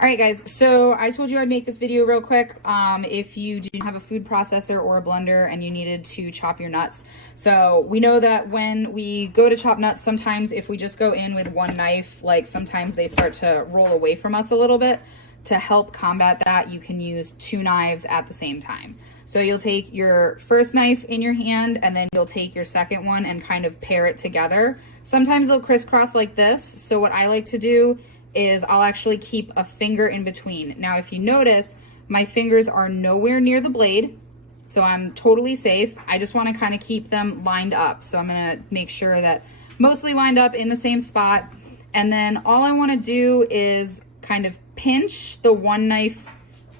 All right, guys, so I told you I'd make this video real quick if you do have a food processor or a blender and you needed to chop your nuts. So we know that when we go to chop nuts, sometimes if we just go in with one knife, like sometimes they start to roll away from us a little bit. To help combat that, you can use two knives at the same time. So you'll take your first knife in your hand and then you'll take your second one and kind of pair it together. Sometimes they'll crisscross like this. So what I like to do is I'll actually keep a finger in between. Now, if you notice, my fingers are nowhere near the blade, so I'm totally safe. I just want to kind of keep them lined up. So I'm going to make sure that mostly lined up in the same spot. And then all I want to do is kind of pinch the one knife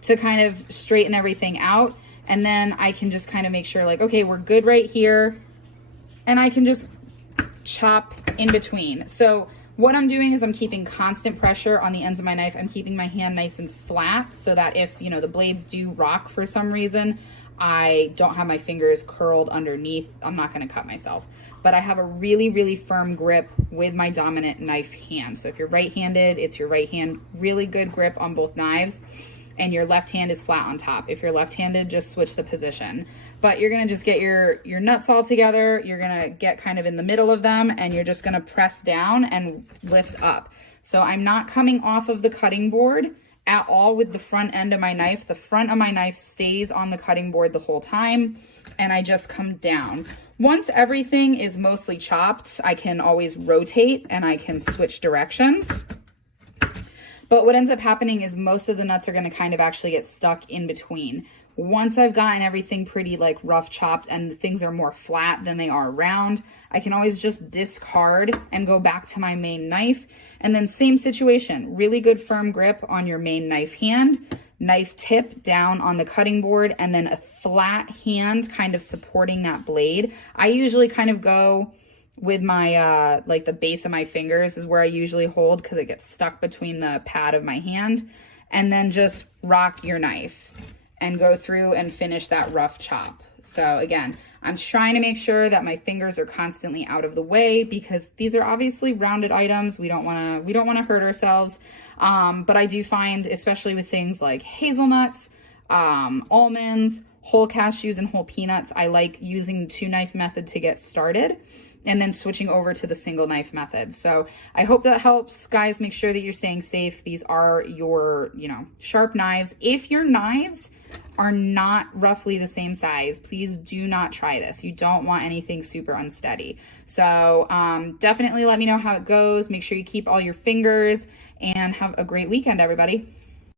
to kind of straighten everything out. And then I can just kind of make sure like, okay, we're good right here. And I can just chop in between. So what I'm doing is I'm keeping constant pressure on the ends of my knife. I'm keeping my hand nice and flat so that if, you know, the blades do rock for some reason, I don't have my fingers curled underneath. I'm not going to cut myself. But I have a really, really firm grip with my dominant knife hand. So if you're right-handed, it's your right hand, really good grip on both knives. And your left hand is flat on top. If you're left-handed, just switch the position. But you're gonna just get your nuts all together. You're gonna get kind of in the middle of them and you're just gonna press down and lift up. So I'm not coming off of the cutting board at all with the front end of my knife. The front of my knife stays on the cutting board the whole time and I just come down. Once everything is mostly chopped, I can always rotate and I can switch directions. But what ends up happening is most of the nuts are going to kind of actually get stuck in between. Once I've gotten everything pretty like rough chopped and things are more flat than they are round, I can always just discard and go back to my main knife. And then same situation, really good firm grip on your main knife hand, knife tip down on the cutting board, and then a flat hand kind of supporting that blade. I usually kind of go with my, like the base of my fingers is where I usually hold because it gets stuck between the pad of my hand. And then just rock your knife and go through and finish that rough chop. So again, I'm trying to make sure that my fingers are constantly out of the way because these are obviously rounded items. We don't want to hurt ourselves. But I do find, especially with things like hazelnuts, almonds, whole cashews, and whole peanuts, I like using the two knife method to get started and then switching over to the single knife method. So I hope that helps. Guys, make sure that you're staying safe. These are your, you know, sharp knives. If your knives are not roughly the same size, please do not try this. You don't want anything super unsteady. So definitely let me know how it goes. Make sure you keep all your fingers and have a great weekend, everybody.